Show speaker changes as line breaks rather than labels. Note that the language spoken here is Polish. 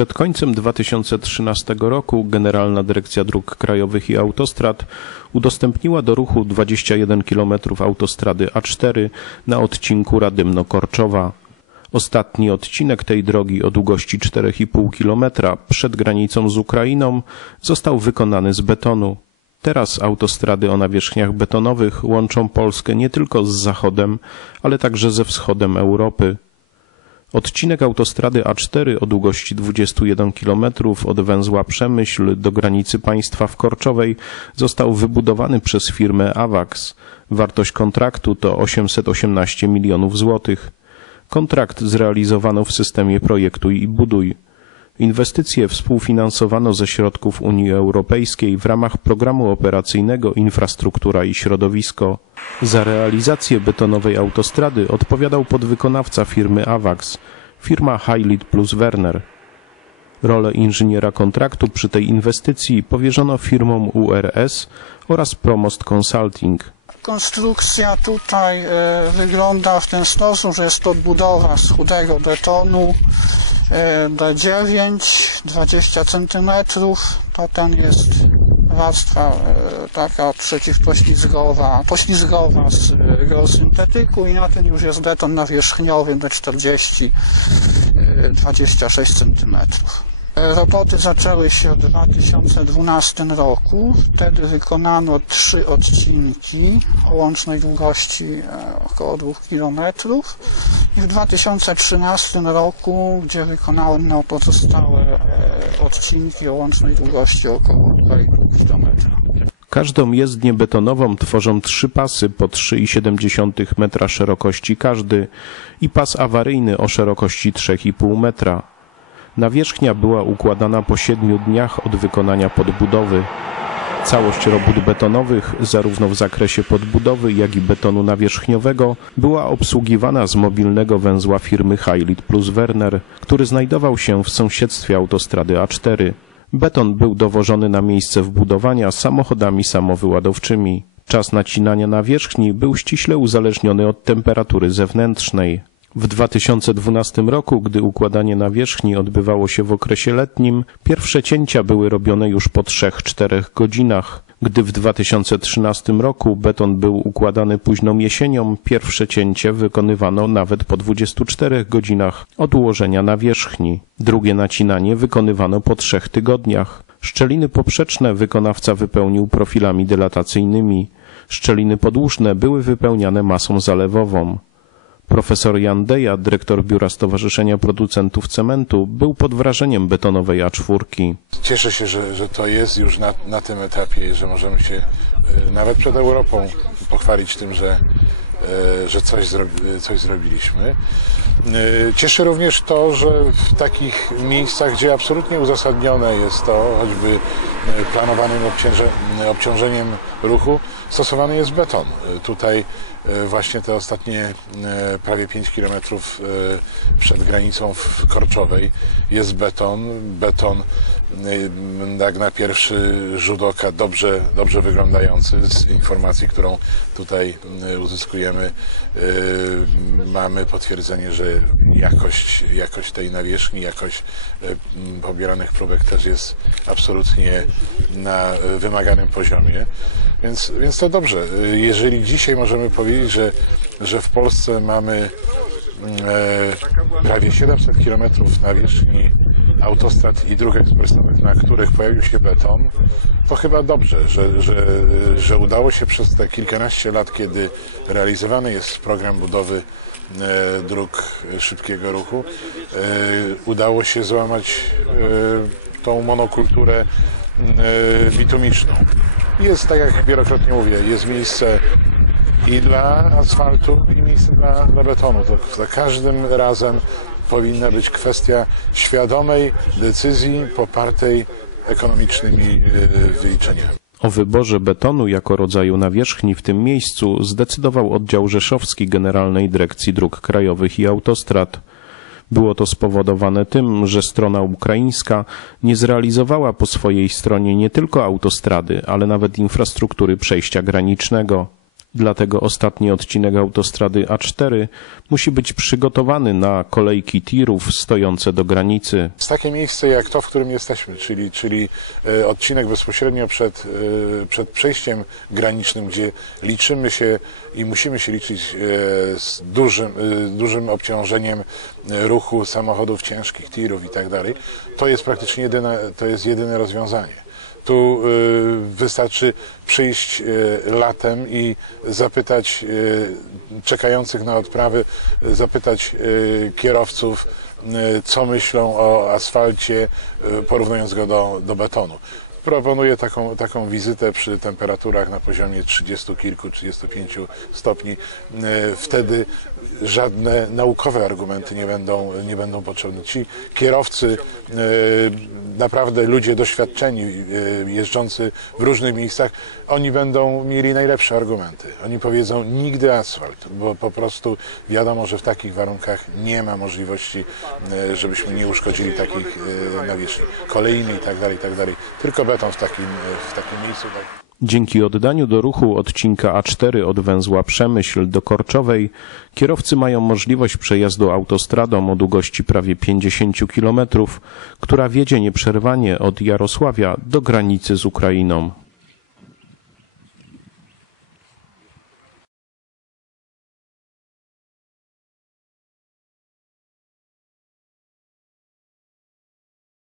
Przed końcem 2013 roku Generalna Dyrekcja Dróg Krajowych i Autostrad udostępniła do ruchu 21 km autostrady A4 na odcinku Radymno-Korczowa. Ostatni odcinek tej drogi o długości 4,5 km przed granicą z Ukrainą został wykonany z betonu. Teraz autostrady o nawierzchniach betonowych łączą Polskę nie tylko z zachodem, ale także ze wschodem Europy. Odcinek autostrady A4 o długości 21 km od węzła Przemyśl do granicy państwa w Korczowej został wybudowany przez firmę AWAX. Wartość kontraktu to 818 milionów złotych. Kontrakt zrealizowano w systemie Projektuj i Buduj. Inwestycje współfinansowano ze środków Unii Europejskiej w ramach programu operacyjnego Infrastruktura i Środowisko. Za realizację betonowej autostrady odpowiadał podwykonawca firmy AWAX, firma Highlit plus Werner. Rolę inżyniera kontraktu przy tej inwestycji powierzono firmom URS oraz Promost Consulting.
Konstrukcja tutaj e, wygląda w ten sposób, że jest to odbudowa z chudego betonu D9, 20 cm. To ten jest warstwa e, taka przeciwpoślizgowa, poślizgowa z e, geosyntetyku i na ten już jest beton nawierzchniowy D40, e, 26 cm. Roboty zaczęły się w 2012 roku. Wtedy wykonano trzy odcinki o łącznej długości e, około 2 km. I w 2013 roku, gdzie wykonałem no, pozostałe e, odcinki o łącznej długości około 2,5 km.
Każdą jezdnię betonową tworzą trzy pasy po 3,7 metra szerokości każdy i pas awaryjny o szerokości 3,5 metra. Nawierzchnia była układana po siedmiu dniach od wykonania podbudowy. Całość robót betonowych, zarówno w zakresie podbudowy, jak i betonu nawierzchniowego, była obsługiwana z mobilnego węzła firmy Highlit plus Werner, który znajdował się w sąsiedztwie autostrady A4. Beton był dowożony na miejsce wbudowania samochodami samowyładowczymi. Czas nacinania nawierzchni był ściśle uzależniony od temperatury zewnętrznej. W 2012 roku, gdy układanie nawierzchni odbywało się w okresie letnim, pierwsze cięcia były robione już po 3-4 godzinach. Gdy w 2013 roku beton był układany późną jesienią, pierwsze cięcie wykonywano nawet po 24 godzinach od ułożenia nawierzchni. Drugie nacinanie wykonywano po trzech tygodniach. Szczeliny poprzeczne wykonawca wypełnił profilami dylatacyjnymi. Szczeliny podłużne były wypełniane masą zalewową. Profesor Jan Deja, dyrektor Biura Stowarzyszenia Producentów Cementu, był pod wrażeniem betonowej A4.
Cieszę się, że, że to jest już na, na tym etapie, że możemy się e, nawet przed Europą pochwalić tym, że, e, że coś, coś zrobiliśmy. E, cieszy również to, że w takich miejscach, gdzie absolutnie uzasadnione jest to, choćby planowanym obciąże, obciążeniem ruchu, stosowany jest beton. Tutaj właśnie te ostatnie prawie 5 km przed granicą w Korczowej jest beton. Beton jak na pierwszy rzut oka dobrze, dobrze wyglądający z informacji, którą tutaj uzyskujemy mamy potwierdzenie, że jakość, jakość tej nawierzchni, jakość pobieranych próbek też jest absolutnie na wymaganym poziomie. Więc, więc to dobrze. Jeżeli dzisiaj możemy powiedzieć, że, że w Polsce mamy e, prawie 700 km nawierzchni autostrad i dróg ekspresowych, na których pojawił się beton, to chyba dobrze, że, że, że udało się przez te kilkanaście lat, kiedy realizowany jest program budowy e, dróg szybkiego ruchu, e, udało się złamać e, tą monokulturę e, bitumiczną. Jest, tak jak wielokrotnie mówię, jest miejsce i dla asfaltu, i miejsce dla, dla betonu. To za każdym razem powinna być kwestia świadomej decyzji popartej ekonomicznymi e, wyliczeniami.
O wyborze betonu jako rodzaju nawierzchni w tym miejscu zdecydował oddział rzeszowski Generalnej Dyrekcji Dróg Krajowych i Autostrad. Było to spowodowane tym, że strona ukraińska nie zrealizowała po swojej stronie nie tylko autostrady, ale nawet infrastruktury przejścia granicznego. Dlatego ostatni odcinek autostrady A4 musi być przygotowany na kolejki tirów stojące do granicy.
Jest takie miejsce jak to, w którym jesteśmy, czyli, czyli e, odcinek bezpośrednio przed, e, przed przejściem granicznym, gdzie liczymy się i musimy się liczyć e, z dużym, dużym obciążeniem ruchu samochodów ciężkich, tirów i tak dalej. To jest praktycznie jedyne, to jest jedyne rozwiązanie. Y, wystarczy przyjść y, latem i zapytać y, czekających na odprawy, zapytać kierowców, co myślą o asfalcie, porównując go do, do betonu. Proponuję taką, taką wizytę przy temperaturach na poziomie 30 kilku, 35 stopni. Y, Wtedy żadne naukowe argumenty nie będą, nie będą potrzebne. Ci kierowcy, y, naprawdę ludzie doświadczeni, y, jeżdżący w różnych miejscach, oni będą mieli najlepsze argumenty. Oni powiedzą nigdy asfalt, bo po prostu wiadomo, że w takich warunkach nie ma możliwości, żebyśmy nie uszkodzili takich nawierzchni. Kolejny i tak dalej, i tak dalej. Tylko beton w takim, w takim miejscu. Tak.
Dzięki oddaniu do ruchu odcinka A4 od węzła Przemyśl do Korczowej kierowcy mają możliwość przejazdu autostradą o długości prawie 50 km, która wiedzie nieprzerwanie od Jarosławia do granicy z Ukrainą.